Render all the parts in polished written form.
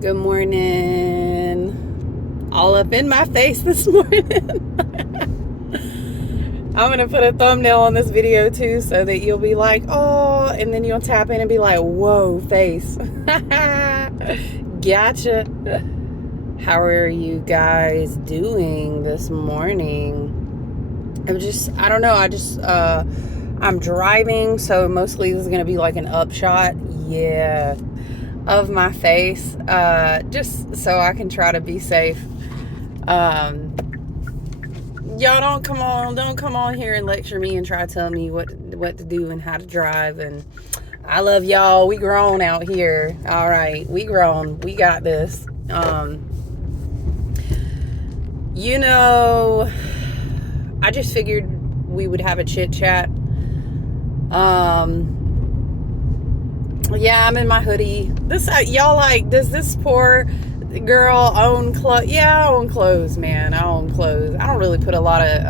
Good morning. All up in my face this morning. I'm going to put a thumbnail on this video too so that you'll be like, oh, and then you'll tap in and be like, whoa, face. Gotcha. How are you guys doing this morning? I don't know. I'm driving, so mostly this is going to be like an upshot. Yeah. Of my face, just so I can try to be safe. Y'all don't come on here and lecture me and try to tell me what to do and how to drive. And I love y'all. We grown out here. All right, we grown. We got this. I just figured we would have a chit chat. Yeah, I'm in my hoodie. Y'all like, does this poor girl own clothes? Yeah, I own clothes, man. I own clothes. I don't really put a lot of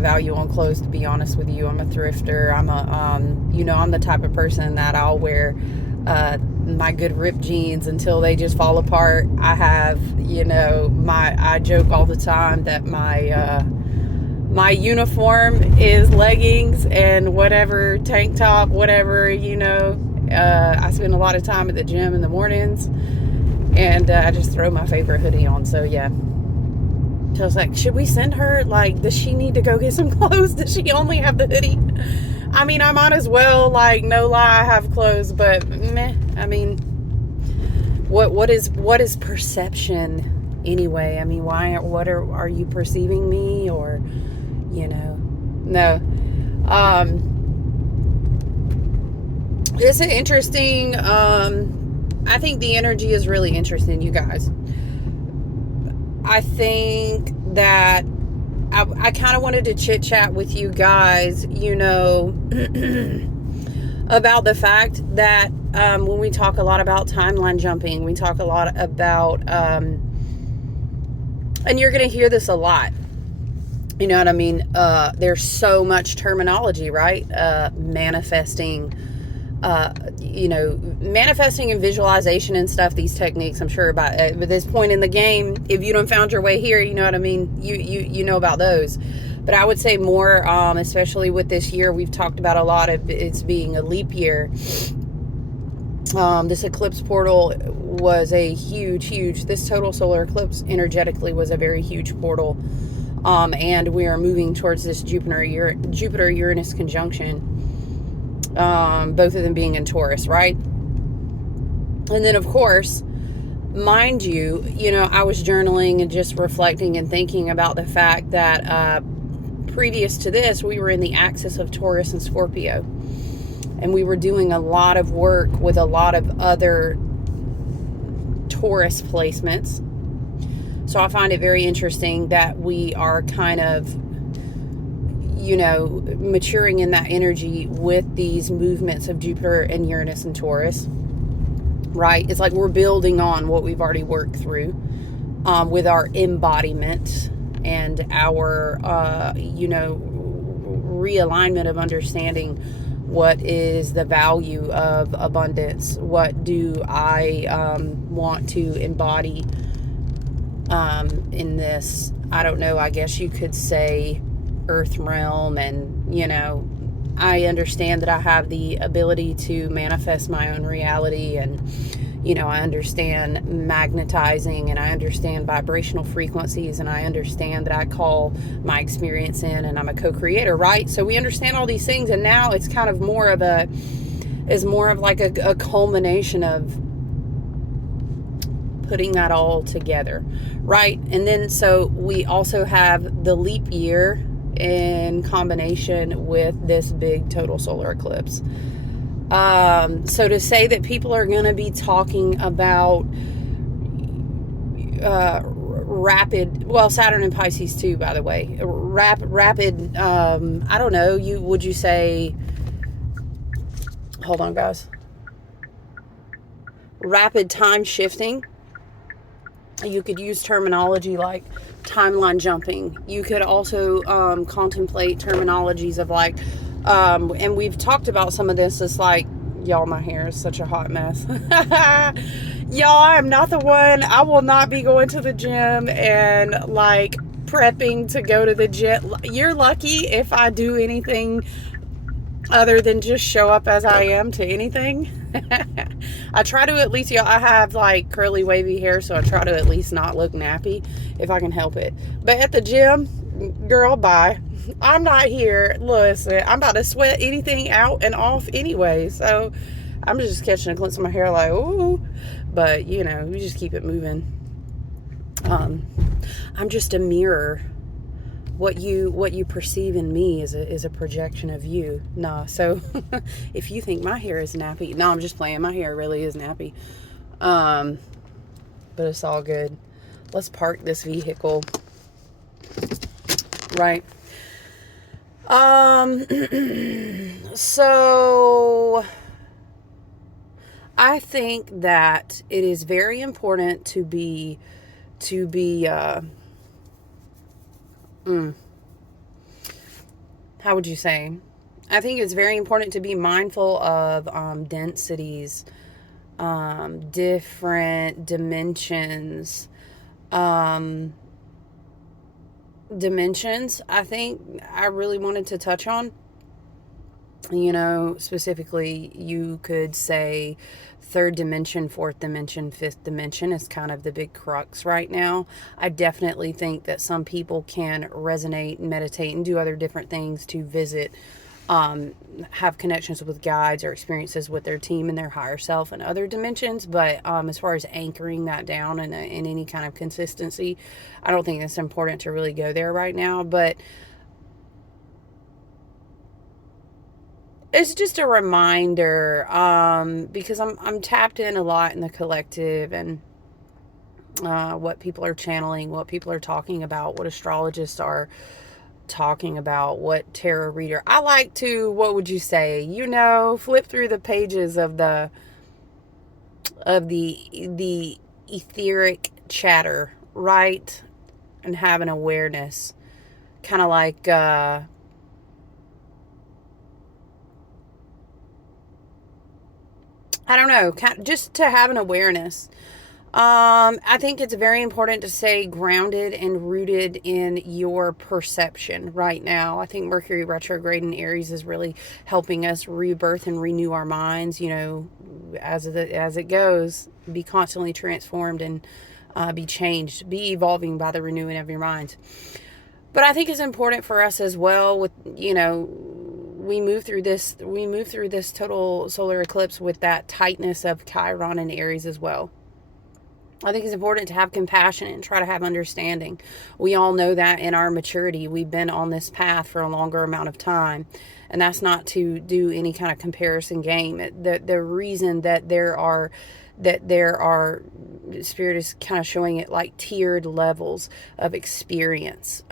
value on clothes, to be honest with you. I'm a thrifter. I'm the type of person that I'll wear my good ripped jeans until they just fall apart. I have, I joke all the time that my uniform is leggings and whatever, tank top, whatever, I spend a lot of time at the gym in the mornings, and I just throw my favorite hoodie on. So yeah. So I was like, should we send her? Like, does she need to go get some clothes? Does she only have the hoodie? I mean, I might as well, like, no lie, I have clothes, but meh. I mean, what is perception anyway? I mean, what are you perceiving me, or, no. It's an interesting, I think the energy is really interesting, you guys. I think that I kind of wanted to chit chat with you guys, about the fact that when we talk a lot about timeline jumping, we talk a lot about, and you're going to hear this a lot. You know what I mean? There's so much terminology, right? Manifesting, manifesting and visualization and stuff, these techniques, I'm sure about at this point in the game, if you don't found your way here, you know what I mean? You know about those. But I would say more, especially with this year, we've talked about a lot of it's being a leap year. This eclipse portal was a huge, this total solar eclipse energetically was a very huge portal. And we are moving towards this Jupiter-Uranus conjunction. Both of them being in Taurus, right? And then, of course, mind you, I was journaling and just reflecting and thinking about the fact that previous to this, we were in the axis of Taurus and Scorpio. And we were doing a lot of work with a lot of other Taurus placements. So I find it very interesting that we are kind of, maturing in that energy with these movements of Jupiter and Uranus and Taurus, right? It's like we're building on what we've already worked through with our embodiment and our, realignment of understanding what is the value of abundance. What do I want to embody in this, I don't know, I guess you could say earth realm. And I understand that I have the ability to manifest my own reality, and I understand magnetizing, and I understand vibrational frequencies, and I understand that I call my experience in, and I'm a co-creator, right? So we understand all these things, and now it's kind of more of a culmination of putting that all together, right? And then so we also have the leap year in combination with this big total solar eclipse. So to say that people are going to be talking about Saturn and Pisces too, by the way, rapid, I don't know, would you say, hold on guys, rapid time shifting? You could use terminology like timeline jumping. You could also contemplate terminologies of like, and we've talked about some of this. It's like, Y'all, my hair is such a hot mess. Y'all, I am not the one. I will not be going to the gym and like prepping to go to the gym. You're lucky if I do anything other than just show up as I am to anything. I try to at least, I have like curly wavy hair, so I try to at least not look nappy if I can help it. But at the gym, girl, bye. I'm not here. Listen, I'm about to sweat anything out and off anyway, so I'm just catching a glimpse of my hair like, ooh. But, you just keep it moving. I'm just a mirror. What you perceive in me is a projection of you. Nah, so if you think my hair is nappy, no, I'm just playing. My hair really is nappy. But it's all good. Let's park this vehicle. Right. So I think that it is very important to be how would you say? I think it's very important to be mindful of densities, different dimensions. Dimensions, I think I really wanted to touch on. Specifically, you could say third dimension, fourth dimension, fifth dimension is kind of the big crux right now. I definitely think that some people can resonate, meditate, and do other different things to visit, have connections with guides or experiences with their team and their higher self and other dimensions. But as far as anchoring that down in any kind of consistency, I don't think it's important to really go there right now. But it's just a reminder, because I'm tapped in a lot in the collective, and what people are channeling, what people are talking about, what astrologists are talking about, what tarot reader. I like to, what would you say, flip through the pages of the etheric chatter, right? And have an awareness, kind of like I don't know, just to have an awareness. I think it's very important to stay grounded and rooted in your perception right now. I think Mercury retrograde in Aries is really helping us rebirth and renew our minds, as it goes, be constantly transformed and be changed, be evolving by the renewing of your minds. But I think it's important for us as well with, we move through this total solar eclipse with that tightness of Chiron and Aries as well. I think it's important to have compassion and try to have understanding. We all know that in our maturity, we've been on this path for a longer amount of time. And that's not to do any kind of comparison game. The reason that there are Spirit is kind of showing it like tiered levels of experience,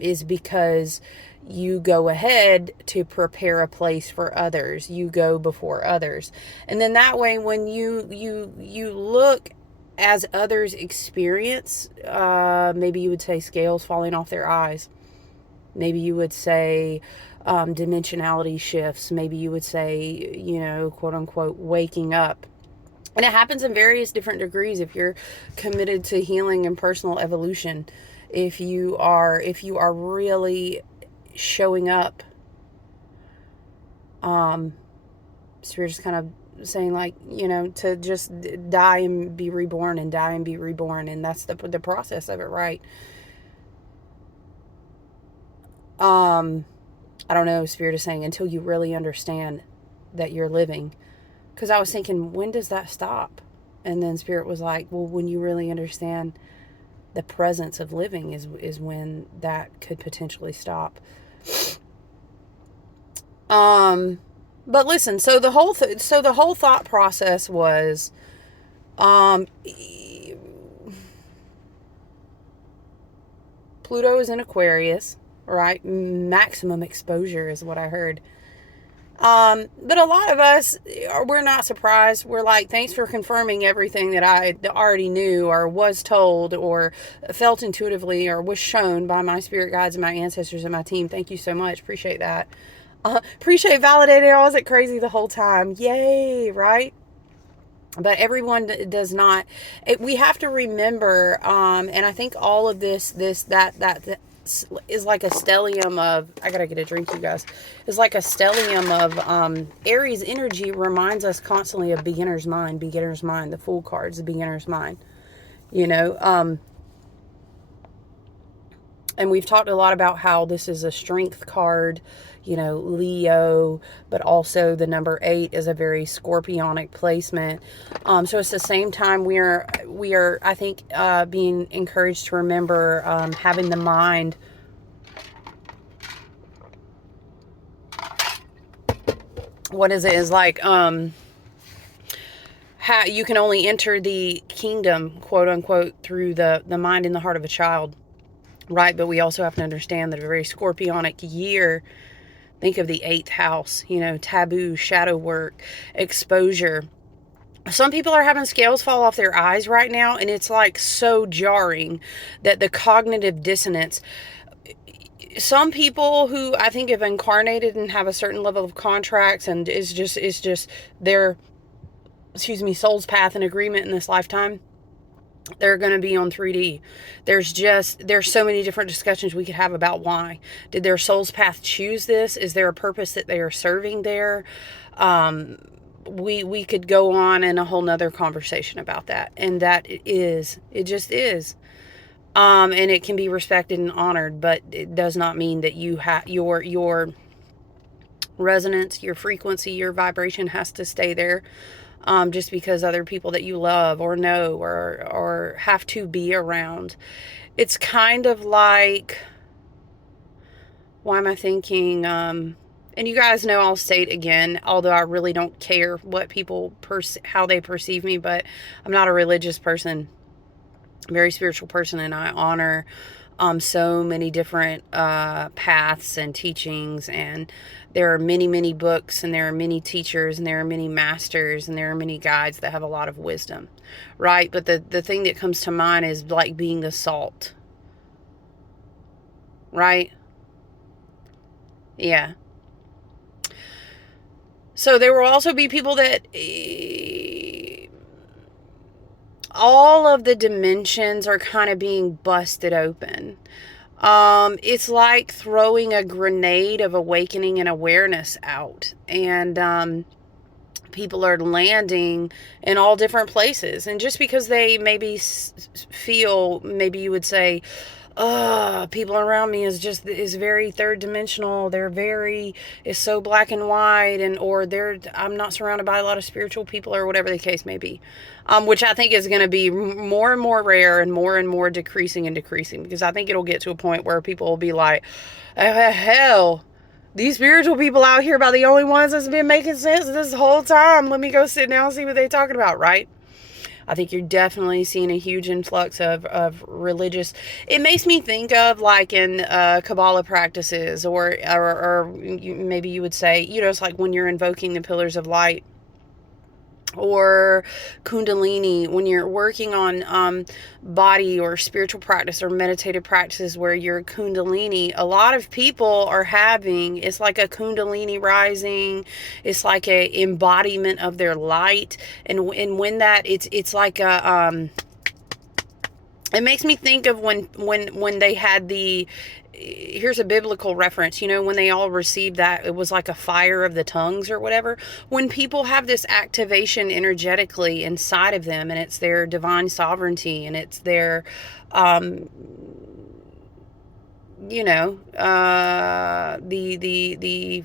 is because you go ahead to prepare a place for others. You go before others. And then that way, when you look as others experience, maybe you would say scales falling off their eyes. Maybe you would say dimensionality shifts. Maybe you would say, quote unquote, waking up. And it happens in various different degrees. If you're committed to healing and personal evolution, if you are really showing up, Spirit is kind of saying to just die and be reborn, and die and be reborn, and that's the process of it, right? I don't know, Spirit is saying until you really understand that you're living. Because I was thinking, when does that stop? And then Spirit was like, well, when you really understand the presence of living is when that could potentially stop. But listen, so the whole thought process was, Pluto is in Aquarius, right? Maximum exposure is what I heard. But a lot of us, we're not surprised. We're like, thanks for confirming everything that I already knew or was told or felt intuitively or was shown by my spirit guides and my ancestors and my team. Thank you so much. Appreciate that. Appreciate, validated. I wasn't crazy the whole time. Yay, right? But everyone does not. We have to remember, and I think all of that is like a stellium of, I gotta get a drink, you guys, is like a stellium of Aries energy. Reminds us constantly of beginner's mind, the Fool cards, the beginner's mind, you know. And we've talked a lot about how this is a strength card, Leo, but also the number 8 is a very scorpionic placement. So it's the same time we are I think, being encouraged to remember, having the mind. What is it? Is like, how you can only enter the kingdom, quote unquote, through the mind and the heart of a child. Right, but we also have to understand that a very scorpionic year, think of the 8th house, taboo, shadow work, exposure. Some people are having scales fall off their eyes right now, and it's like so jarring that the cognitive dissonance. Some people who I think have incarnated and have a certain level of contracts, and is just their, soul's path and agreement in this lifetime, they're going to be on 3D. There's so many different discussions we could have about why. Did their soul's path choose this? Is there a purpose that they are serving there? We could go on in a whole nother conversation about that. And it just is. And it can be respected and honored, but it does not mean that you have your resonance, your frequency, your vibration has to stay there. Just because other people that you love or know or have to be around. It's kind of like, why am I thinking, and you guys know I'll state again, although I really don't care what people, how they perceive me, but I'm not a religious person, I'm a very spiritual person, and I honor so many different paths and teachings, and there are many, many books, and there are many teachers, and there are many masters, and there are many guides that have a lot of wisdom, right? But the thing that comes to mind is like being the salt, right? Yeah. So there will also be people that all of the dimensions are kind of being busted open. It's like throwing a grenade of awakening and awareness out, and people are landing in all different places. And just because they maybe feel, maybe you would say, people around me is very third dimensional. It's so black and white, I'm not surrounded by a lot of spiritual people, or whatever the case may be. Which I think is going to be more and more rare and more decreasing, because I think it'll get to a point where people will be like, oh, hell, these spiritual people out here are the only ones that's been making sense this whole time. Let me go sit down and see what they're talking about, right? I think you're definitely seeing a huge influx of religious. It makes me think of like in Kabbalah practices, or maybe you would say, it's like when you're invoking the pillars of light, or Kundalini, when you're working on body or spiritual practice or meditative practices where you're Kundalini. A lot of people are having, it's like a Kundalini rising. It's like a embodiment of their light, and when that, it's like a it makes me think of when they had here's a biblical reference, when they all received that, it was like a fire of the tongues or whatever. When people have this activation energetically inside of them, and it's their divine sovereignty, and it's their, the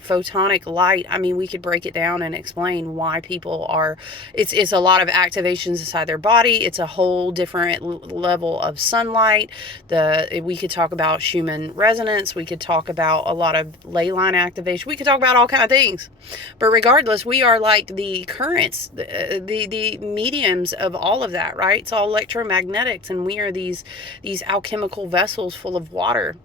photonic light. I mean, we could break it down and explain why people are, it's a lot of activations inside their body. It's a whole different level of sunlight. We could talk about Schumann resonance. We could talk about a lot of ley line activation. We could talk about all kind of things. But regardless, we are like the currents, the mediums of all of that, right? It's all electromagnetics, and we are these alchemical vessels full of water.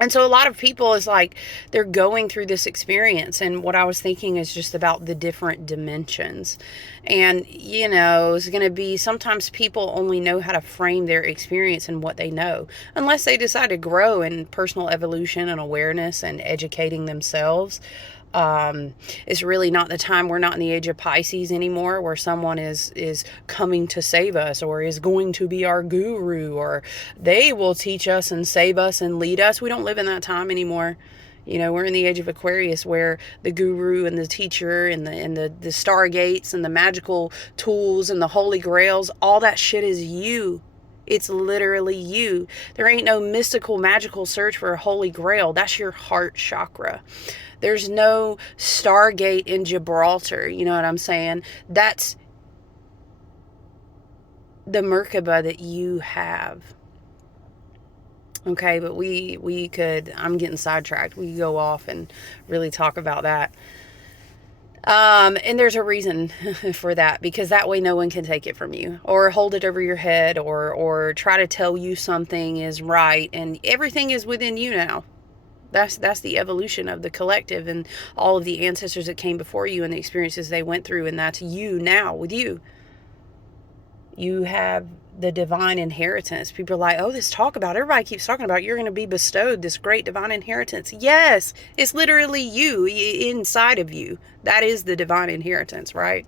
And so a lot of people is like, they're going through this experience. And what I was thinking is just about the different dimensions. And, it's going to be, sometimes people only know how to frame their experience and what they know, unless they decide to grow in personal evolution and awareness and educating themselves. It's really not the time. We're not in the age of Pisces anymore, where someone is coming to save us, or is going to be our guru, or they will teach us and save us and lead us. We don't live in that time anymore. We're in the age of Aquarius, where the guru and the teacher and the stargates and the magical tools and the holy grails, all that shit is you. It's literally you. There ain't no mystical, magical search for a holy grail. That's your heart chakra. There's no Stargate in Gibraltar. You know what I'm saying? That's the Merkaba that you have. Okay, but we could, I'm getting sidetracked. We could go off and really talk about that. And there's a reason for that, because that way no one can take it from you or hold it over your head or try to tell you something is right, and everything is within you now. That's the evolution of the collective and all of the ancestors that came before you and the experiences they went through, and that's you now with you. You have the divine inheritance. People are like, oh, everybody keeps talking about you're going to be bestowed this great divine inheritance. Yes, it's literally you inside of you. That is the divine inheritance, right?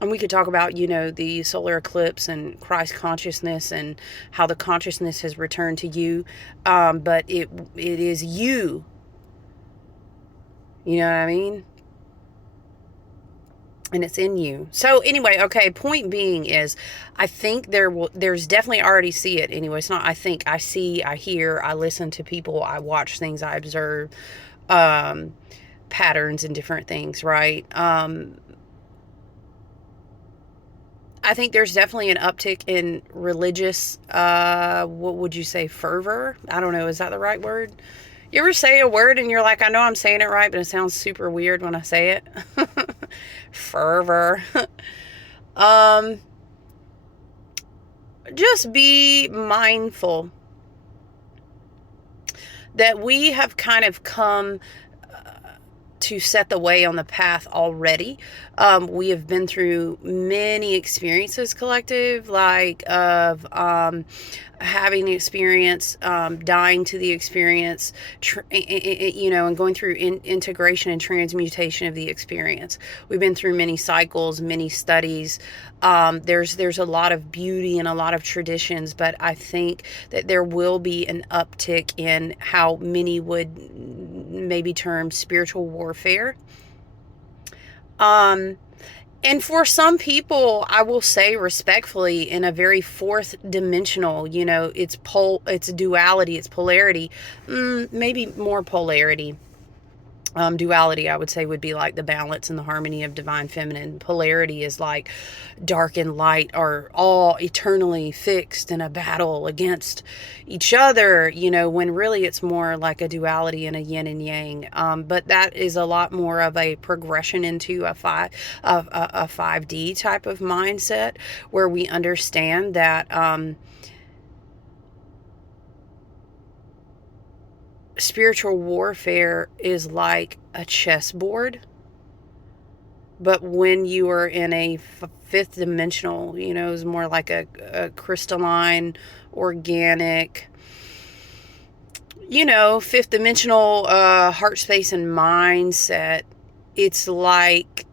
And we could talk about, the solar eclipse and Christ consciousness and how the consciousness has returned to you. But it is you. You know what I mean? And it's in you. So anyway, okay, point being is, I think there's definitely, I already see it anyway. It's not, I think, I see, I hear, I listen to people, I watch things, I observe patterns and different things, right? I think there's definitely an uptick in religious, what would you say, fervor? I don't know. Is that the right word? You ever say a word and you're like, I know I'm saying it right, but it sounds super weird when I say it? Fervor. Just be mindful that we have kind of come to set the way on the path already. We have been through many experiences, collective, like of having the experience, dying to the experience, and going through integration and transmutation of the experience. We've been through many cycles, many studies. There's a lot of beauty and a lot of traditions, but I think that there will be an uptick in how many would maybe term spiritual warfare. And for some people, I will say respectfully, in a very fourth dimensional, it's duality, it's polarity, maybe more polarity. Duality, I would say, would be like the balance and the harmony of divine feminine. Polarity is like dark and light are all eternally fixed in a battle against each other, when really it's more like a duality and a yin and yang. But that is a lot more of a progression into a 5D type of mindset, where we understand that spiritual warfare is like a chessboard, but when you are in a fifth dimensional, is more like a crystalline, organic, fifth dimensional heart space and mindset. It's like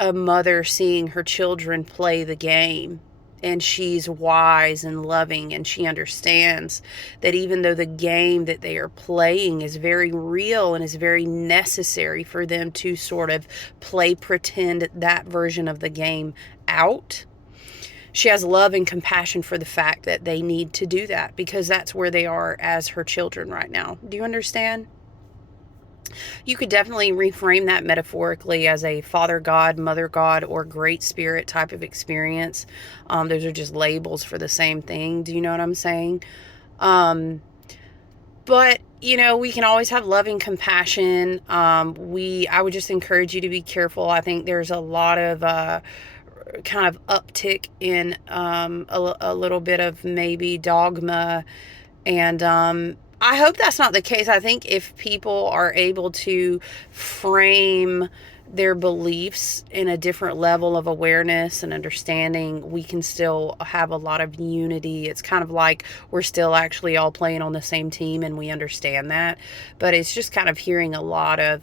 a mother seeing her children play the game. And she's wise and loving, and she understands that even though the game that they are playing is very real and is very necessary for them to sort of pretend that version of the game out, she has love and compassion for the fact that they need to do that, because that's where they are as her children right now. Do you understand? You could definitely reframe that metaphorically as a father God, mother God, or great spirit type of experience. Those are just labels for the same thing. Do you know what I'm saying? But, we can always have loving compassion. I would just encourage you to be careful. I think there's a lot of kind of uptick in a little bit of maybe dogma, and I hope that's not the case. I think if people are able to frame their beliefs in a different level of awareness and understanding, we can still have a lot of unity. It's kind of like we're still actually all playing on the same team, and we understand that. But it's just kind of hearing a lot of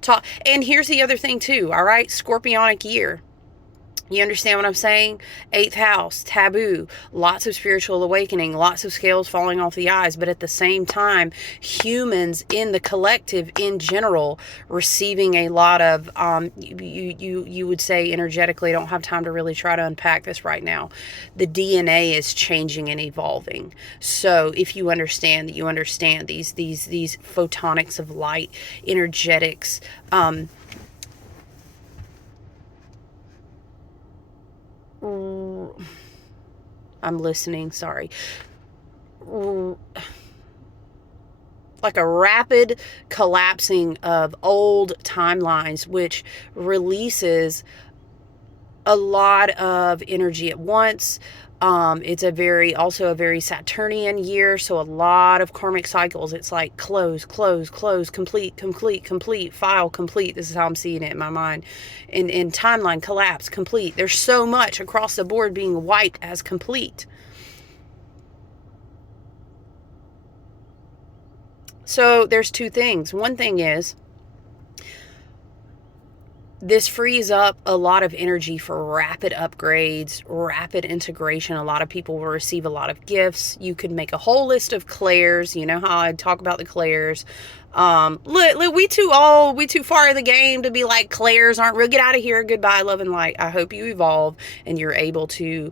talk. And here's the other thing too, all right? Scorpionic year. You understand what I'm saying? Eighth house, taboo, lots of spiritual awakening, lots of scales falling off the eyes, but at the same time, humans in the collective in general receiving a lot of, you would say energetically, I don't have time to really try to unpack this right now. The DNA is changing and evolving. So if you understand that you understand these photonics of light, energetics, I'm listening, sorry. Like a rapid collapsing of old timelines, which releases a lot of energy at once. It's also a very Saturnian year, so a lot of karmic cycles. It's like close, complete, file, complete. This is how I'm seeing it in my mind. In timeline, collapse, complete. There's so much across the board being wiped as complete. So there's two things. One thing is, this frees up a lot of energy for rapid upgrades, rapid integration. A lot of people will receive a lot of gifts. You could make a whole list of clairs. You know how I talk about the clairs. Look, we too far in the game to be like, clairs aren't real. Get out of here. Goodbye, love and light. I hope you evolve and you're able to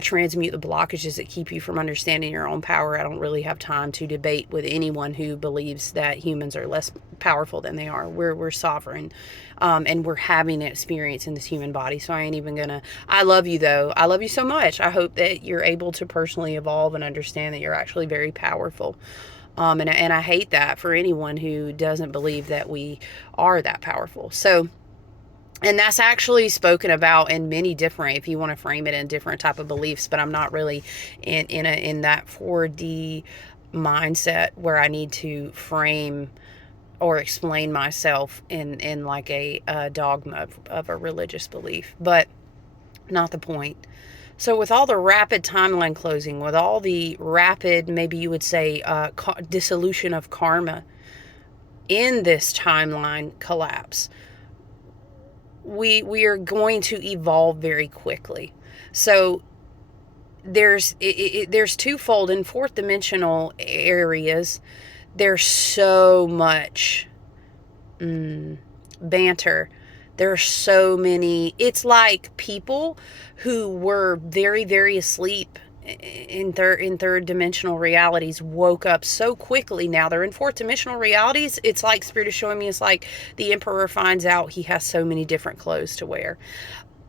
transmute the blockages that keep you from understanding your own power. I don't really have time to debate with anyone who believes that humans are less powerful than they are. We're sovereign. And we're having an experience in this human body. So I ain't even gonna, I love you though. I love you so much. I hope that you're able to personally evolve and understand that you're actually very powerful. And I hate that for anyone who doesn't believe that we are that powerful. So, and that's actually spoken about in many different, if you want to frame it in different type of beliefs, but I'm not really in that 4D mindset where I need to frame or explain myself in like a dogma of a religious belief, but not the point. So with all the rapid timeline closing, with all the rapid, maybe you would say, dissolution of karma in this timeline collapse, we are going to evolve very quickly. So there's twofold in fourth dimensional areas. There's so much banter. There are so many. It's like people who were very, very asleep in third dimensional realities woke up so quickly. Now they're in fourth dimensional realities. It's like Spirit is showing me, it's like the Emperor finds out he has so many different clothes to wear.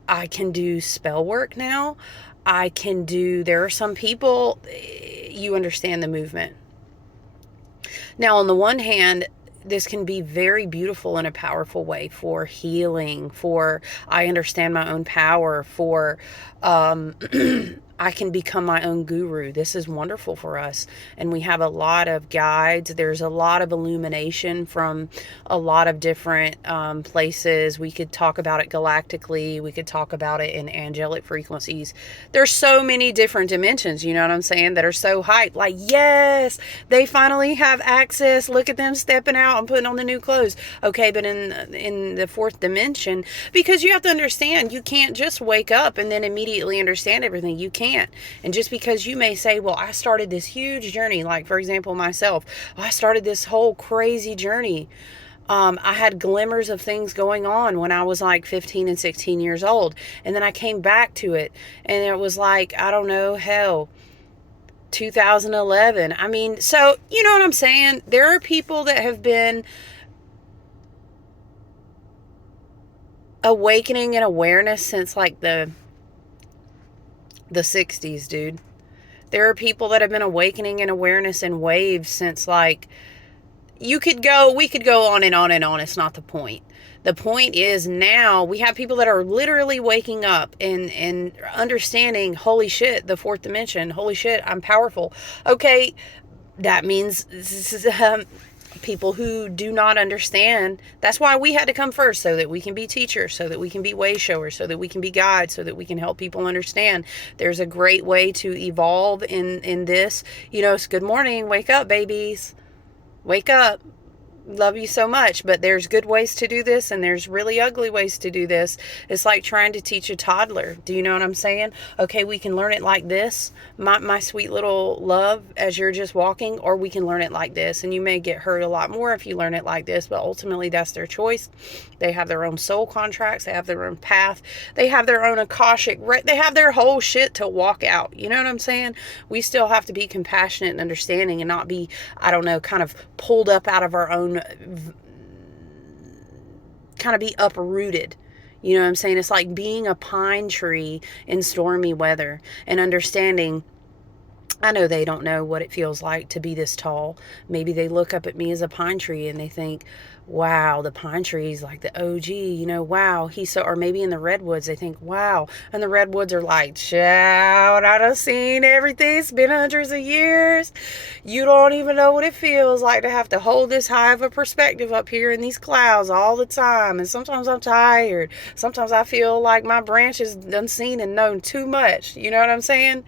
I can do spell work now. There are some people, you understand the movement. Now, on the one hand, this can be very beautiful in a powerful way for healing, for I understand my own power, for I can become my own guru. This is wonderful for us. And we have a lot of guides. There's a lot of illumination from a lot of different places. We could talk about it galactically. We could talk about it in angelic frequencies. There's so many different dimensions, you know what I'm saying, that are so hyped. Like, yes, they finally have access. Look at them stepping out and putting on the new clothes. Okay, but in the fourth dimension, because you have to understand, you can't just wake up and then immediately understand everything. You can't. And just because you may say, well, I started this huge journey, like for example, myself, I started this whole crazy journey. I had glimmers of things going on when I was like 15 and 16 years old. And then I came back to it and it was like, I don't know, hell, 2011. I mean, so you know what I'm saying? There are people that have been awakening and awareness since like the 60s, dude. There are people that have been awakening in awareness in waves since like, we could go on and on and on. It's not the point. The point is now we have people that are literally waking up and understanding, holy shit, the fourth dimension. Holy shit, I'm powerful. Okay, that means people who do not understand. That's why we had to come first, so that we can be teachers, so that we can be way showers, so that we can be guides, so that we can help people understand. There's a great way to evolve in this. It's good morning, wake up, babies, wake up. Love you so much, but there's good ways to do this and there's really ugly ways to do this. It's like trying to teach a toddler. Do you know what I'm saying? Okay, we can learn it like this, my sweet little love, as you're just walking, or we can learn it like this, and you may get hurt a lot more if you learn it like this, but ultimately that's their choice. They have their own soul contracts, they have their own path, they have their own Akashic, they have their whole shit to walk out. You know what I'm saying? We still have to be compassionate and understanding and not be, I don't know, kind of pulled up out of our own, kind of be uprooted. You know what I'm saying? It's like being a pine tree in stormy weather and understanding. I know they don't know what it feels like to be this tall. Maybe they look up at me as a pine tree and they think, wow, the pine tree is like the OG, wow, he's so, or maybe in the redwoods, they think, wow. And the redwoods are like, child, I done seen everything. It's been hundreds of years. You don't even know what it feels like to have to hold this high of a perspective up here in these clouds all the time. And sometimes I'm tired. Sometimes I feel like my branches done seen and known too much. You know what I'm saying?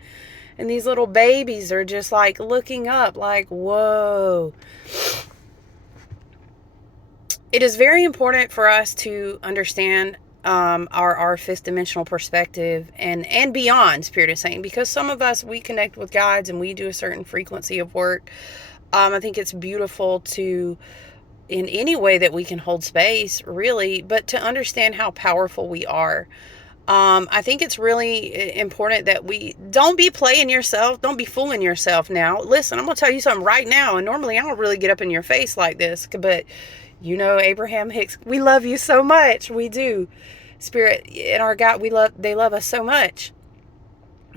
And these little babies are just like looking up like, whoa. It is very important for us to understand our fifth dimensional perspective and beyond, Spirit is saying, because some of us, we connect with guides and we do a certain frequency of work. I think it's beautiful to, in any way that we can hold space, really, but to understand how powerful we are. I think it's really important that we don't be playing yourself. Don't be fooling yourself now. Listen, I'm going to tell you something right now. And normally I don't really get up in your face like this, but Abraham Hicks, we love you so much. We do. Spirit and our God, they love us so much.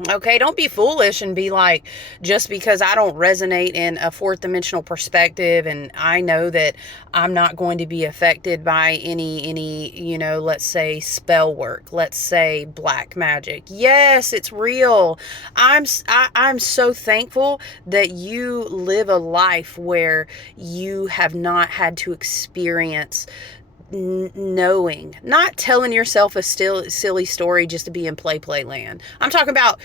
Okay, don't be foolish and be like, just because I don't resonate in a fourth dimensional perspective and I know that I'm not going to be affected by any, let's say spell work, let's say black magic. Yes, it's real. I'm so thankful that you live a life where you have not had to experience knowing, not telling yourself a silly story just to be in play land. I'm talking about,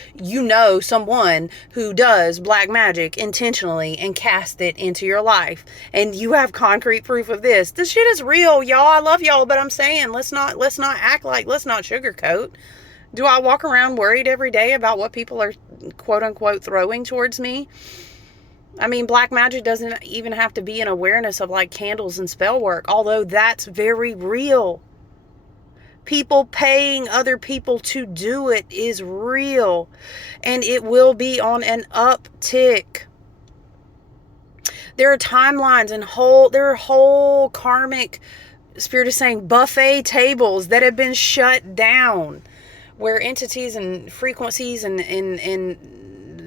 someone who does black magic intentionally and cast it into your life, and you have concrete proof of this. This shit is real, y'all. I love y'all, but I'm saying let's not act like, let's not sugarcoat. Do I walk around worried every day about what people are quote unquote throwing towards me? I mean, black magic doesn't even have to be an awareness of like candles and spell work, although that's very real. People paying other people to do it is real, and it will be on an uptick. There are timelines and there are whole karmic, Spirit is saying, buffet tables that have been shut down, where entities and frequencies and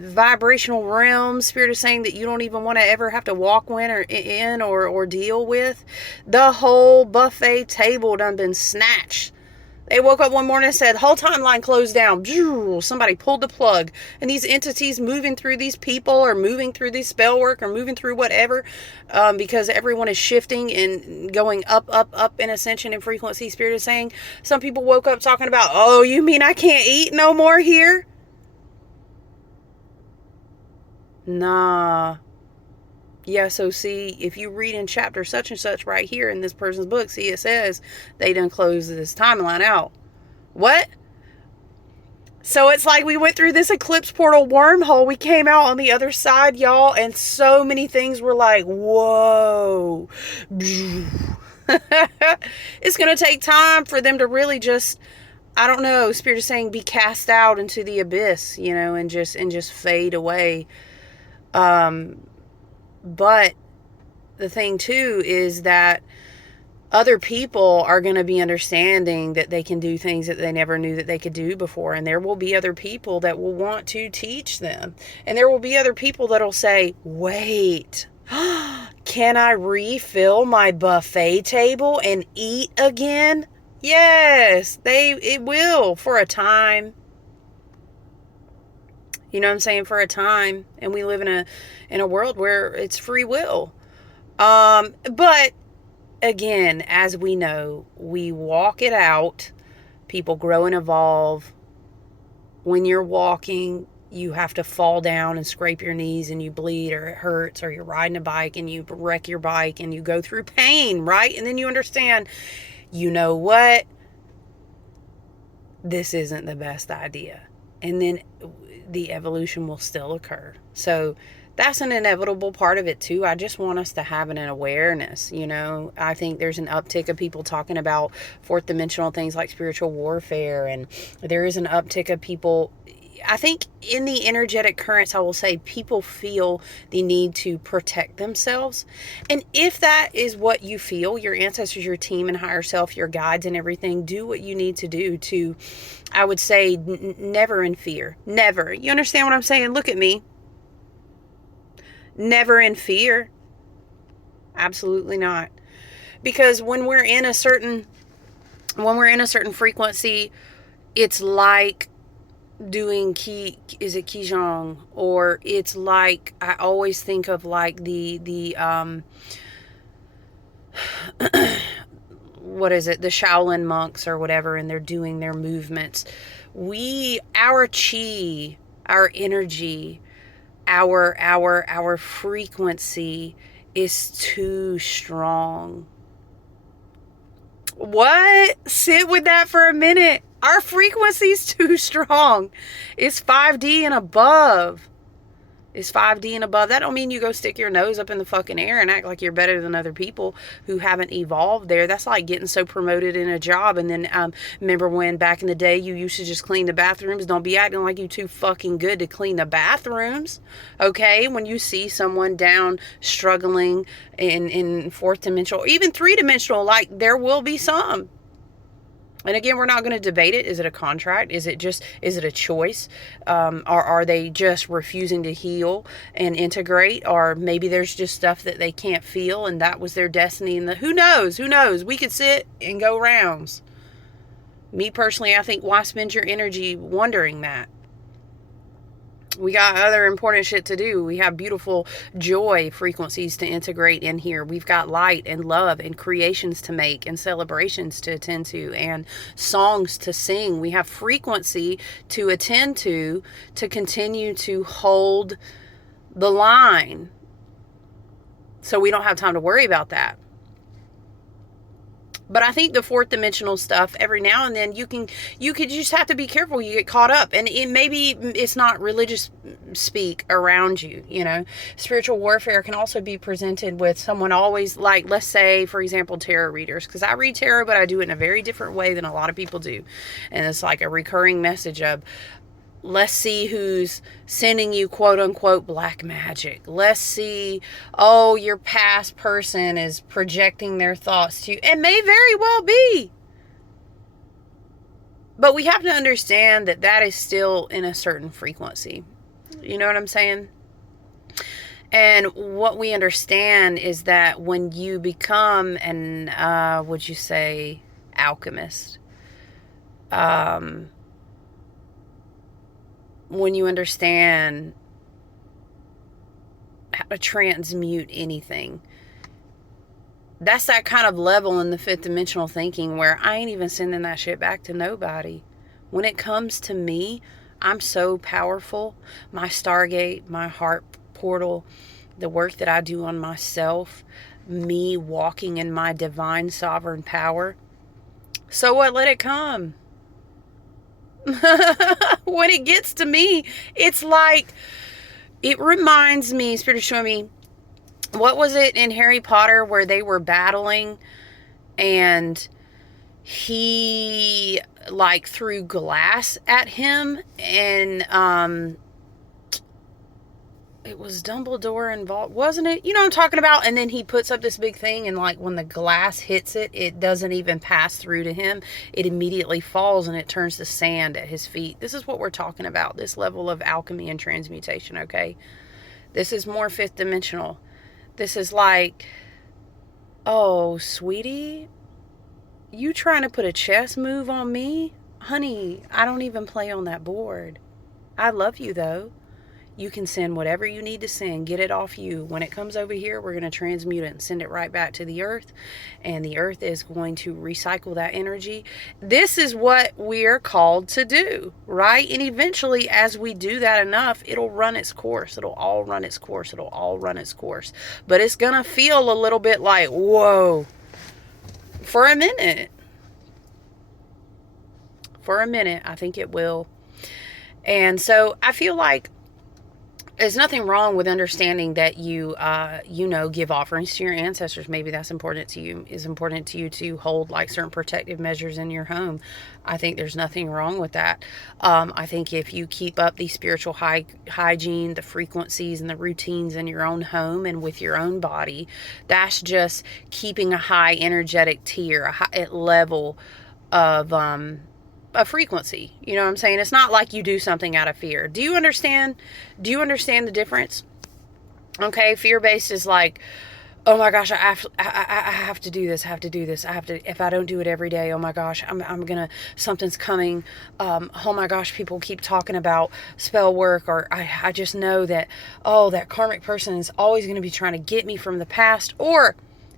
vibrational realms, Spirit is saying, that you don't even want to ever have to walk in or deal with. The whole buffet table done been snatched. They woke up one morning and said, whole timeline closed down. Somebody pulled the plug. And these entities moving through these people or moving through these spell work or moving through whatever, because everyone is shifting and going up in ascension and frequency, Spirit is saying. Some people woke up talking about, oh, you mean I can't eat no more here? Nah. Yeah, so see, if you read in chapter such and such right here in this person's book, see, it says they done closed this timeline out. What? So it's like we went through this eclipse portal wormhole. We came out on the other side, y'all, and so many things were like, whoa. It's going to take time for them to really just, I don't know, Spirit is saying, be cast out into the abyss, and just fade away. But the thing too is that other people are going to be understanding that they can do things that they never knew that they could do before. And there will be other people that will want to teach them. And there will be other people that'll say, wait, can I refill my buffet table and eat again? Yes, it will, for a time. You know what I'm saying? For a time. And we live in a world where it's free will. But again, as we know, we walk it out. People grow and evolve. When you're walking, you have to fall down and scrape your knees and you bleed or it hurts, or you're riding a bike and you wreck your bike and you go through pain, right? And then you understand, you know what? This isn't the best idea. And then the evolution will still occur. So that's an inevitable part of it too. I just want us to have an awareness. I think there's an uptick of people talking about fourth dimensional things like spiritual warfare, and there is an uptick of people. I think in the energetic currents, I will say, people feel the need to protect themselves. And if that is what you feel, your ancestors, your team, and higher self, your guides and everything, do what you need to do to, I would say, never in fear. Never. You understand what I'm saying? Look at me. Never in fear. Absolutely not. Because when we're in a certain frequency, it's like doing Qigong, or it's like, I always think of like the what is it, the Shaolin monks or whatever, and they're doing their movements. Our chi, our energy, our frequency is too strong. What? Sit with that for a minute. Our frequency's too strong. It's 5D and above. It's 5D and above. That don't mean you go stick your nose up in the fucking air and act like you're better than other people who haven't evolved there. That's like getting so promoted in a job. And then remember when back in the day you used to just clean the bathrooms? Don't be acting like you too fucking good to clean the bathrooms. Okay? When you see someone down struggling in fourth dimensional, even three dimensional, like there will be some. And again, we're not going to debate it. Is it a contract? Is it a choice? Or are they just refusing to heal and integrate? Or maybe there's just stuff that they can't feel and that was their destiny. And who knows? We could sit and go rounds. Me personally, I think, why spend your energy wondering that? We got other important shit to do. We have beautiful joy frequencies to integrate in here. We've got light and love and creations to make and celebrations to attend to and songs to sing. We have frequency to attend to continue to hold the line. So we don't have time to worry about that. But I think the fourth dimensional stuff, every now and then you just have to be careful. You get caught up, and maybe it's not religious speak around you. Spiritual warfare can also be presented with someone always, like, let's say, for example, tarot readers, because I read tarot, but I do it in a very different way than a lot of people do. And it's like a recurring message of, let's see who's sending you quote unquote black magic. Let's see, your past person is projecting their thoughts to you. It may very well be. But we have to understand that is still in a certain frequency. You know what I'm saying? And what we understand is that when you become an, would you say, alchemist, when you understand how to transmute anything, that's that kind of level in the fifth dimensional thinking where I ain't even sending that shit back to nobody. When it comes to me, I'm so powerful. My Stargate, my heart portal, the work that I do on myself, me walking in my divine sovereign power. So what? Let it come. When it gets to me, it's like, it reminds me, Spirit is showing me, what was it in Harry Potter where they were battling and he like threw glass at him, and it was Dumbledore involved, wasn't it? You know what I'm talking about? And then he puts up this big thing, and like when the glass hits it, it doesn't even pass through to him. It immediately falls and it turns to sand at his feet. This is what we're talking about, this level of alchemy and transmutation, okay? This is more fifth dimensional. This is like, oh, sweetie, you trying to put a chess move on me? Honey, I don't even play on that board. I love you though. You can send whatever you need to send, get it off you. When it comes over here, we're going to transmute it and send it right back to the earth. And the earth is going to recycle that energy. This is what we're called to do, right? And eventually, as we do that enough, it'll run its course. It'll all run its course. It'll all run its course. But it's going to feel a little bit like, whoa, for a minute. For a minute, I think it will. And so I feel like there's nothing wrong with understanding that you give offerings to your ancestors. Maybe that's important to you. It's important to you to hold like certain protective measures in your home. I think there's nothing wrong with that. I think if you keep up the spiritual hygiene, the frequencies and the routines in your own home and with your own body, that's just keeping a high energetic tier, a high level of a frequency. You know what I'm saying? It's not like you do something out of fear. Do you understand? Do you understand the difference? Okay, fear-based is like, oh my gosh, I have to do this. I have to do this. I have to, if I don't do it every day, oh my gosh, I'm gonna, something's coming. Oh my gosh, people keep talking about spell work, or I just know that, oh, that karmic person is always going to be trying to get me from the past. Or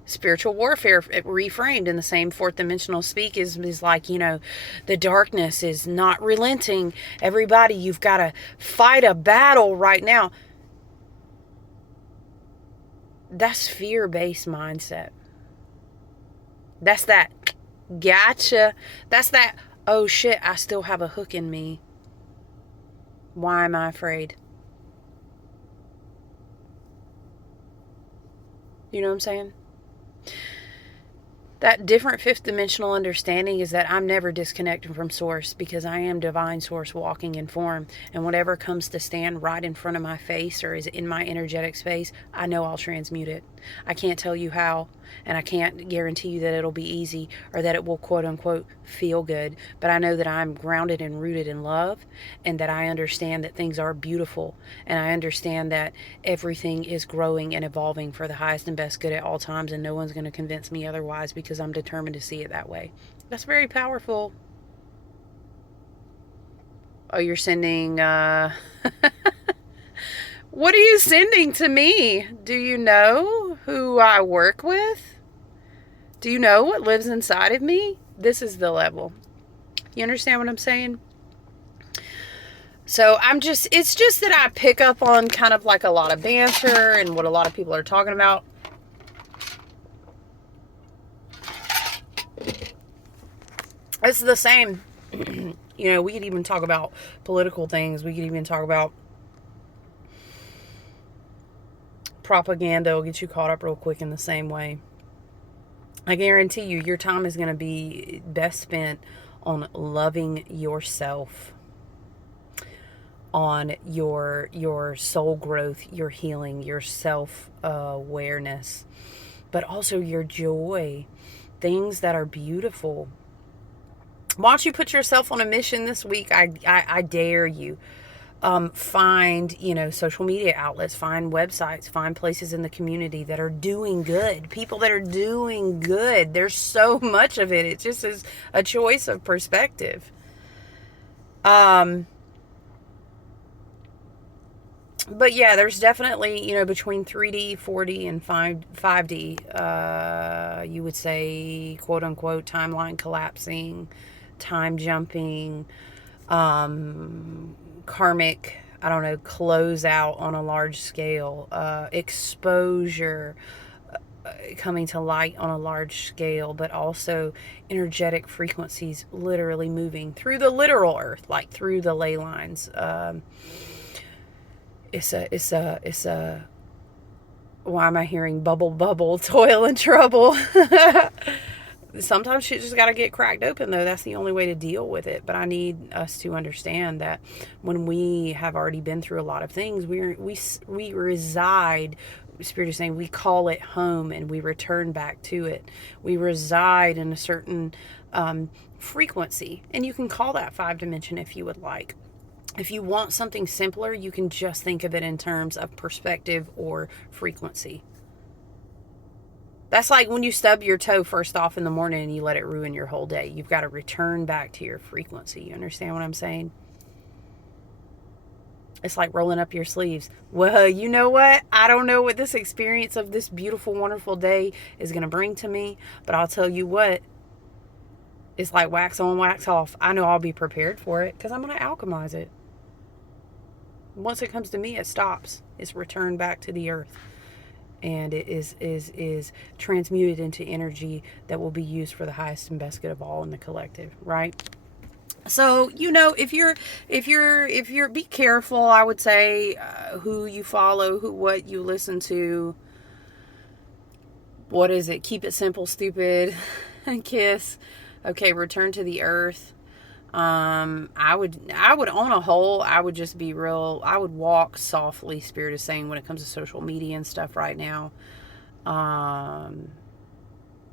spiritual warfare reframed in the same fourth dimensional speak is like, the darkness is not relenting. Everybody, you've got to fight a battle right now. That's fear-based mindset. That's that gotcha. That's that, oh shit, I still have a hook in me. Why am I afraid? You know what I'm saying? That different fifth dimensional understanding is that I'm never disconnected from source, because I am divine source walking in form. And whatever comes to stand right in front of my face or is in my energetic space, I know I'll transmute it. I can't tell you how, and I can't guarantee you that it'll be easy or that it will quote unquote feel good. But I know that I'm grounded and rooted in love, and that I understand that things are beautiful, and I understand that everything is growing and evolving for the highest and best good at all times, and no one's going to convince me otherwise, because I'm determined to see it that way. That's very powerful. Oh, you're sending, what are you sending to me? Do you know who I work with? Do you know what lives inside of me? This is the level. You understand what I'm saying? So it's just that I pick up on kind of like a lot of banter and what a lot of people are talking about. It's the same. We could even talk about political things. We could even talk about propaganda. Will get you caught up real quick in the same way. I guarantee you, your time is going to be best spent on loving yourself, on your soul growth, your healing, your self-awareness, but also your joy, things that are beautiful. Why don't you put yourself on a mission this week? I dare you. Find, social media outlets, find websites, find places in the community that are doing good. People that are doing good. There's so much of it. It just is a choice of perspective. But yeah, there's definitely, between 3D, 4D, and 5D, you would say, quote unquote, timeline collapsing, time jumping, karmic, close out on a large scale, exposure, coming to light on a large scale, but also energetic frequencies literally moving through the literal earth, like through the ley lines. It's a, why am I hearing bubble, toil and trouble? Sometimes shit just got to get cracked open, though. That's the only way to deal with it. But I need us to understand that when we have already been through a lot of things, we reside, Spirit is saying, we call it home and we return back to it. We reside in a certain frequency, and you can call that 5 dimension if you would like. If you want something simpler, you can just think of it in terms of perspective or frequency. That's like when you stub your toe first off in the morning and you let it ruin your whole day. You've got to return back to your frequency. You understand what I'm saying? It's like rolling up your sleeves. Well, you know what? I don't know what this experience of this beautiful, wonderful day is going to bring to me, but I'll tell you what, it's like wax on, wax off. I know I'll be prepared for it because I'm going to alchemize it. Once it comes to me, it stops. It's returned back to the earth. And it is transmuted into energy that will be used for the highest and best good of all in the collective, right? So, if you're be careful, I would say, who you follow, what you listen to. What is it? Keep it simple, stupid. Kiss. Okay, return to the earth. I would on a whole, I would just be real. I would walk softly, Spirit is saying, when it comes to social media and stuff right now. Um,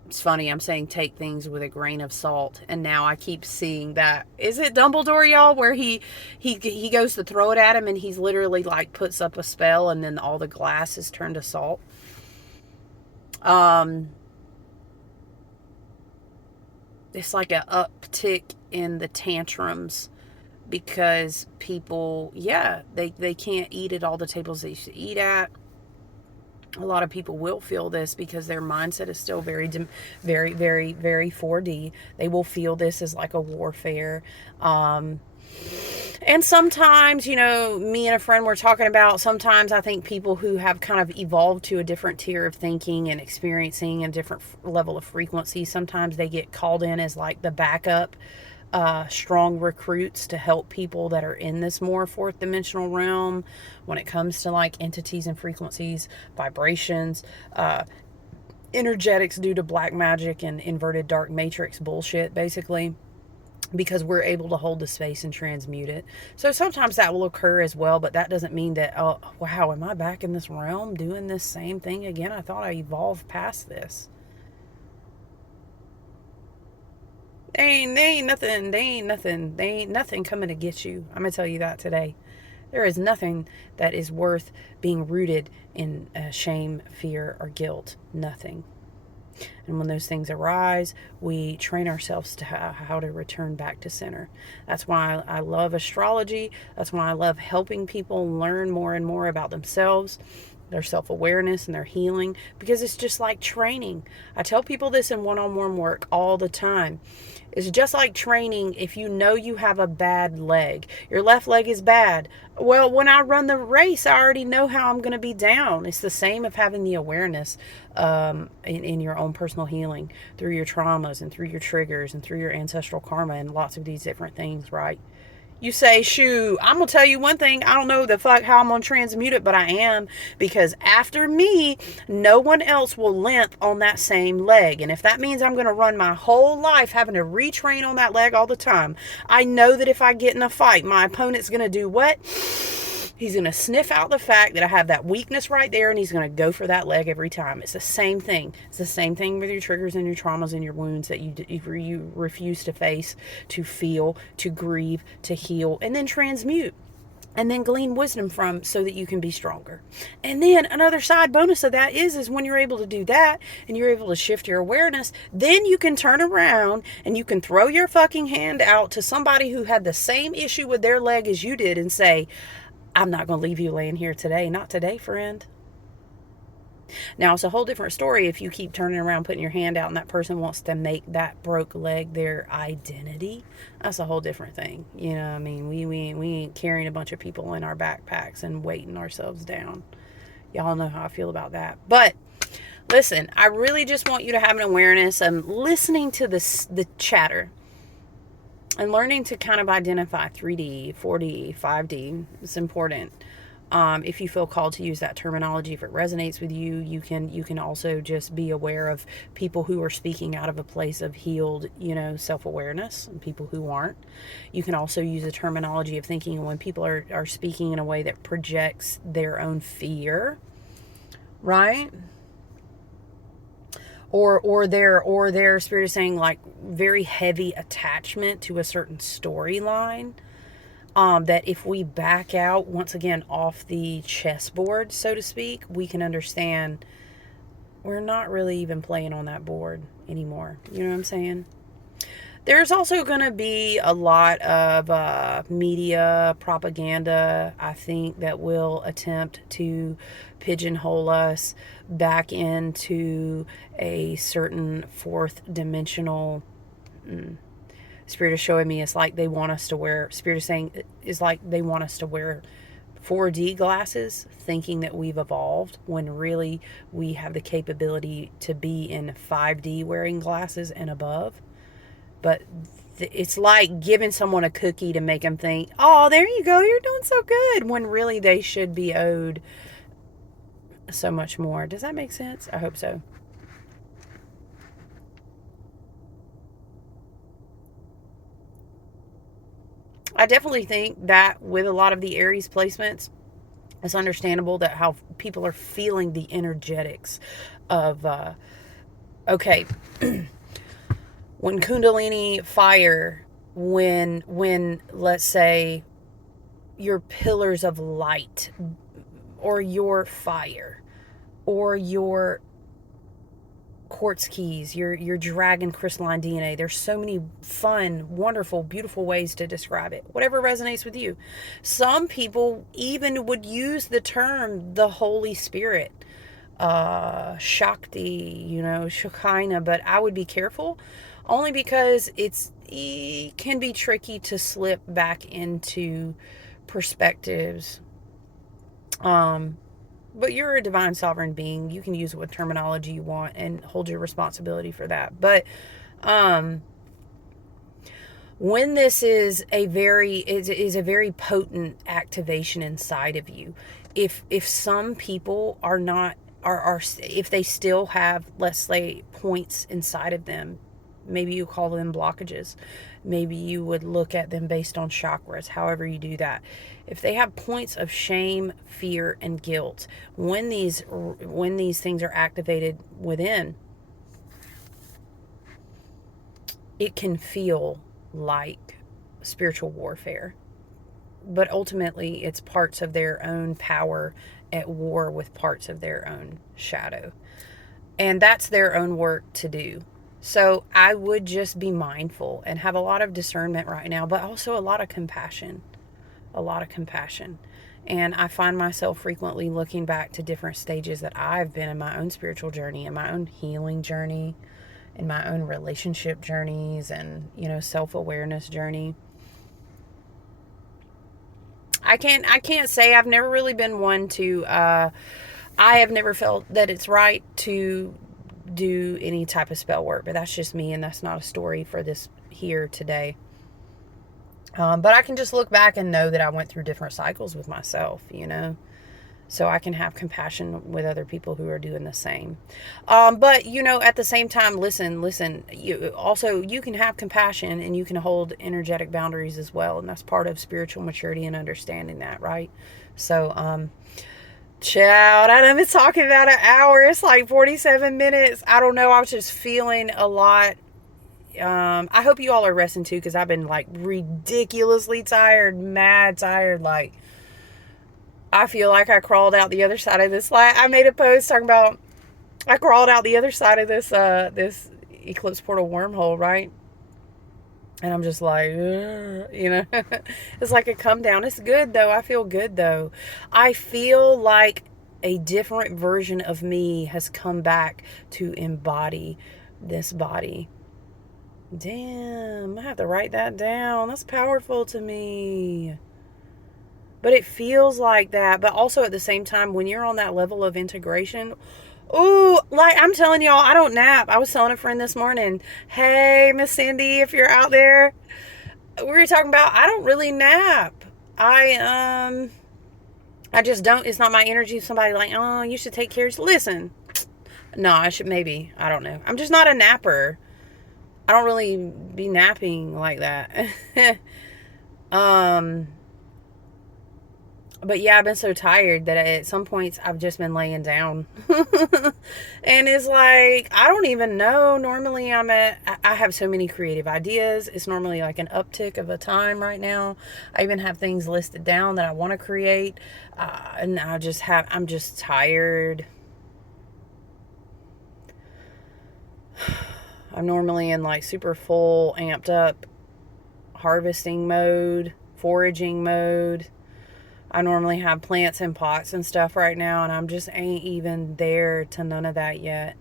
it's funny, I'm saying take things with a grain of salt, and now I keep seeing that. Is it Dumbledore, y'all, where he goes to throw it at him, and he's literally like puts up a spell, and then all the glass is turned to salt. Um, it's like an uptick in the tantrums because people, yeah, they can't eat at all the tables they used to eat at. A lot of people will feel this because their mindset is still very, very, very 4D. They will feel this as like a warfare. Um, and sometimes, me and a friend were talking about, sometimes I think people who have kind of evolved to a different tier of thinking and experiencing a different level of frequency, sometimes they get called in as like the backup, strong recruits to help people that are in this more fourth dimensional realm when it comes to like entities and frequencies, vibrations, energetics due to black magic and inverted dark matrix bullshit, basically, because we're able to hold the space and transmute it. So sometimes that will occur as well, but that doesn't mean that, oh, wow, am I back in this realm doing this same thing again? I thought I evolved past this. They ain't nothing coming to get you. I'm going to tell you that today. There is nothing that is worth being rooted in shame, fear, or guilt. Nothing. And when those things arise, we train ourselves to how to return back to center. That's why I love astrology. That's why I love helping people learn more and more about themselves, their self-awareness, and their healing, because it's just like training. I tell people this in one-on-one work all the time. It's just like training. If you know you have a bad leg, your left leg is bad. Well, when I run the race, I already know how I'm going to be down. It's the same of having the awareness in your own personal healing through your traumas and through your triggers and through your ancestral karma and lots of these different things, right? You say, shoot, I'm going to tell you one thing. I don't know the fuck how I'm going to transmute it, but I am. Because after me, no one else will limp on that same leg. And if that means I'm going to run my whole life having to retrain on that leg all the time, I know that if I get in a fight, my opponent's going to do what? He's going to sniff out the fact that I have that weakness right there, and he's going to go for that leg every time. It's the same thing. It's the same thing with your triggers and your traumas and your wounds that you refuse to face, to feel, to grieve, to heal, and then transmute. And then glean wisdom from, so that you can be stronger. And then another side bonus of that is when you're able to do that and you're able to shift your awareness, then you can turn around and you can throw your fucking hand out to somebody who had the same issue with their leg as you did and say, I'm not going to leave you laying here today. Not today, friend. Now, it's a whole different story if you keep turning around, putting your hand out, and that person wants to make that broke leg their identity. That's a whole different thing. You know what I mean? We ain't carrying a bunch of people in our backpacks and weighting ourselves down. Y'all know how I feel about that. But listen, I really just want you to have an awareness of listening to the chatter and learning to kind of identify 3D, 4D, 5D. It's important. If you feel called to use that terminology, if it resonates with you, you can also just be aware of people who are speaking out of a place of healed, self-awareness, and people who aren't. You can also use the terminology of thinking when people are speaking in a way that projects their own fear, right? Or their spirit is saying like very heavy attachment to a certain storyline. That if we back out once again off the chessboard, so to speak, we can understand we're not really even playing on that board anymore. You know what I'm saying? There's also going to be a lot of media propaganda, I think, that will attempt to pigeonhole us back into a certain fourth dimensional. Spirit is showing me it's like they want us to wear, Spirit is saying is like they want us to wear 4D glasses, thinking that we've evolved when really we have the capability to be in 5D wearing glasses and above. But it's like giving someone a cookie to make them think, oh, there you go, you're doing so good, when really they should be owed so much more. Does that make sense? I hope so. I definitely think that with a lot of the Aries placements, it's understandable that how people are feeling the energetics of, okay, when Kundalini fire, when let's say your pillars of light or your fire or your quartz keys, your dragon crystalline DNA. There's so many fun, wonderful, beautiful ways to describe it. Whatever resonates with you. Some people even would use the term the Holy Spirit, Shakti, Shekinah, but I would be careful only because it can be tricky to slip back into perspectives. But you're a divine sovereign being. You can use what terminology you want and hold your responsibility for that. But when this is a very potent activation inside of you, if some people are not are if they still have, let's say, points inside of them, maybe you call them blockages, maybe you would look at them based on chakras, however you do that. If they have points of shame, fear, and guilt, when these things are activated within, it can feel like spiritual warfare. But ultimately, it's parts of their own power at war with parts of their own shadow. And that's their own work to do. So I would just be mindful and have a lot of discernment right now, but also a lot of compassion. A lot of compassion. And I find myself frequently looking back to different stages that I've been in my own spiritual journey, in my own healing journey, in my own relationship journeys, and, self-awareness journey. I can't say I've never really been one to I have never felt that it's right to do any type of spell work, but that's just me, and that's not a story for this here today. But I can just look back and know that I went through different cycles with myself, so I can have compassion with other people who are doing the same. But, at the same time, listen, you can have compassion and you can hold energetic boundaries as well. And that's part of spiritual maturity and understanding that, right? So, child, I've been talking about an hour. It's like 47 minutes. I don't know. I was just feeling a lot. I hope you all are resting too, because I've been like ridiculously tired, mad tired. Like, I feel like I crawled out the other side of this. I made a post talking about I crawled out the other side of this eclipse portal wormhole, right? And I'm just like, it's like a come down. It's good though. I feel good though. I feel like a different version of me has come back to embody this body. Damn, I have to write that down. That's powerful to me. But it feels like that. But also at the same time, when you're on that level of integration, ooh, like I'm telling y'all, I don't nap. I was telling a friend this morning, hey, Miss Cindy, if you're out there, we were talking about I don't really nap. I just don't. It's not my energy. Somebody like, oh, you should take care. Listen, no, I should maybe. I don't know. I'm just not a napper. I don't really be napping like that. um, but yeah, I've been so tired that at some points I've just been laying down. And it's like, I don't even know. Normally I have so many creative ideas. It's normally like an uptick of a time right now. I even have things listed down that I want to create. And I'm just tired. I'm normally in like super full, amped up harvesting mode, foraging mode. I normally have plants in pots and stuff right now, and I'm just ain't even there to none of that yet.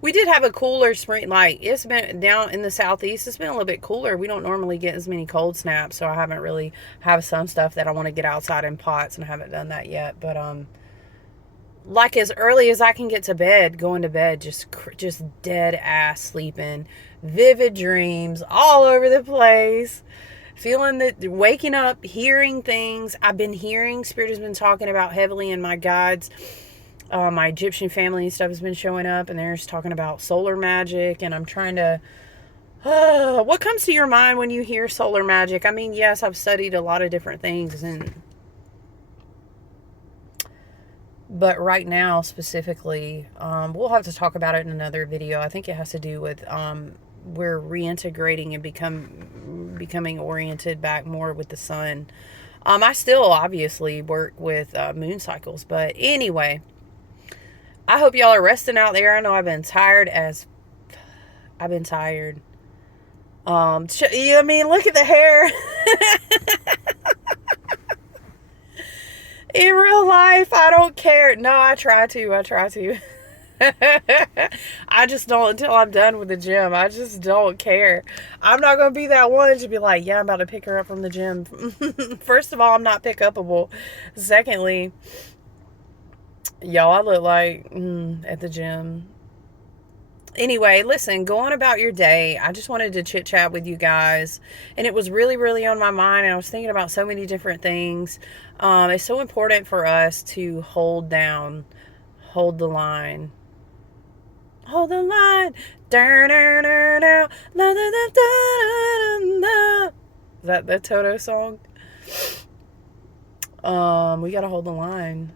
We did have a cooler spring. Like, it's been down in the southeast, it's been a little bit cooler. We don't normally get as many cold snaps, so I haven't really have some stuff that I want to get outside in pots, and I haven't done that yet. But like as early as I can get to bed, going to bed, just dead ass sleeping, vivid dreams all over the place, feeling that, waking up, hearing things. I've been hearing, Spirit has been talking about heavily in my guides. My Egyptian family and stuff has been showing up, and they're just talking about solar magic, and I'm trying to what comes to your mind when you hear solar magic? I mean, yes, I've studied a lot of different things, but right now specifically, we'll have to talk about it in another video. I think it has to do with we're reintegrating and becoming oriented back more with the sun. I still obviously work with moon cycles, but anyway, I hope y'all are resting out there. I know I've been tired. I mean, look at the hair. In real life, I don't care. No, I try to. I just don't until I'm done with the gym. I just don't care. I'm not going to be that one to be like, yeah, I'm about to pick her up from the gym. First of all, I'm not pick upable. Secondly, y'all, I look like at the gym. Anyway, listen, go on about your day. I just wanted to chit chat with you guys, and it was really, really on my mind, and I was thinking about so many different things. It's so important for us to hold the line. Hold the line. Is that the Toto song? We gotta hold the line.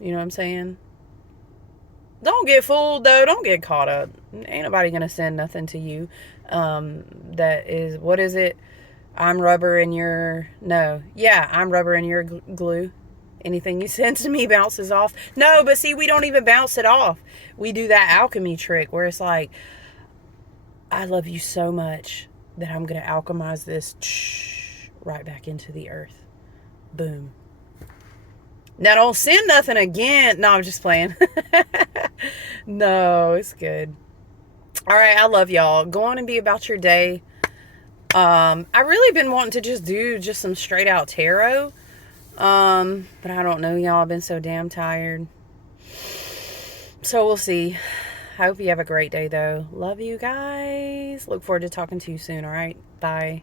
You know what I'm saying? Don't get fooled, though. Don't get caught up. Ain't nobody gonna send nothing to you. That is, what is it? I'm rubber and you're, no. Yeah, I'm rubber and you're glue. Anything you send to me bounces off. No, but see, we don't even bounce it off. We do that alchemy trick where it's like, I love you so much that I'm gonna alchemize this right back into the earth. Boom. Now don't send nothing again. No, I'm just playing. No, it's good. All right, I love y'all. Go on and be about your day. I really been wanting to just do some straight out tarot. But I don't know, y'all. I've been so damn tired. So we'll see. I hope you have a great day, though. Love you guys. Look forward to talking to you soon, all right? Bye.